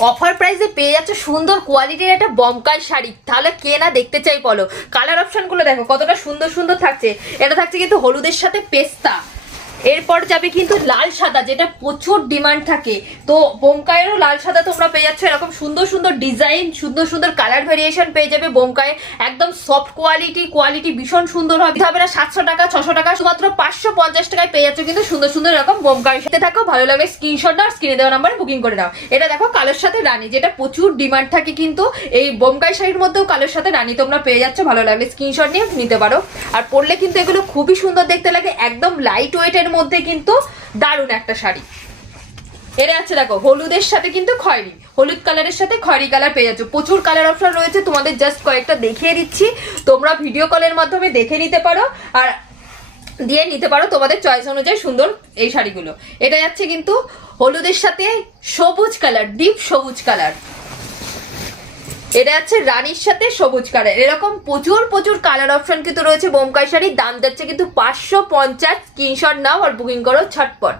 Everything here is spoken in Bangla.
অফার প্রাইসে পেয়ে যাচ্ছে সুন্দর কোয়ালিটির একটা বমকাই শাড়ি। তাহলে কে না দেখতে চাই বলো। কালার অপশনগুলো দেখো কতটা সুন্দর সুন্দর থাকছে। এটা থাকছে কিন্তু হলুদের সাথে পেস্তা, এরপর যাবে কিন্তু লাল সাদা, যেটা প্রচুর ডিমান্ড থাকে। তো বোমকায়েরও লাল সাদা তোমরা পেয়ে যাচ্ছ। এরকম সুন্দর সুন্দর ডিজাইন, সুন্দর সুন্দর কালার ভেরিয়েশন পেয়ে যাবে বোমকায়ে। একদম সফট কোয়ালিটি ভীষণ সুন্দর হবে না। 700 টাকা 600 টাকা, শুধুমাত্র 550 টাকায় পেয়ে যাচ্ছ কিন্তু সুন্দর সুন্দর এরকম বোমকায়ের সাথে। থাকো ভালো লাগলে স্ক্রিনশট নাও, স্ক্রিনে দেওয়া নাম্বারে বুকিং করে নাও। এটা দেখো কালোর সাথে রানী, যেটা প্রচুর ডিমান্ড থাকে কিন্তু এই বোমকাই শাড়ির মধ্যেও কালোর সাথে রানী তোমরা পেয়ে যাচ্ছ। ভালো লাগলে স্ক্রিনশট নিয়ে নিতে পারো। আর পরলে কিন্তু এগুলো খুবই সুন্দর দেখতে লাগে, একদম লাইট ওয়েটের মধ্যে কিন্তু দারুণ একটা শাড়ি। এটা আছে দেখো হলুদের সাথে কিন্তু খয়েরি, হলুদ কালারের সাথে খয়েরি কালার পেয়ে যাচ্ছ। প্রচুর কালার অপশন রয়েছে, তোমাদের জাস্ট কয়েকটা দেখিয়ে দিচ্ছি, তোমরা ভিডিও কলের মাধ্যমে দেখে নিতে পারো আর দিয়ে নিতে পারো তোমাদের চয়েস অনুযায়ী সুন্দর এই শাড়িগুলো। এটা যাচ্ছে কিন্তু হলুদের সাথে সবুজ কালার, ডিপ সবুজ কালার। এটা আছে রানীর সাথে সবুজ কালার। এরকম প্রচুর কালার অপশন কিন্তু রয়েছে বোমকাই শাড়ির। দাম যাচ্ছে কিন্তু 550। স্ক্রিনশট নাও আর বুকিং করো ছটপট।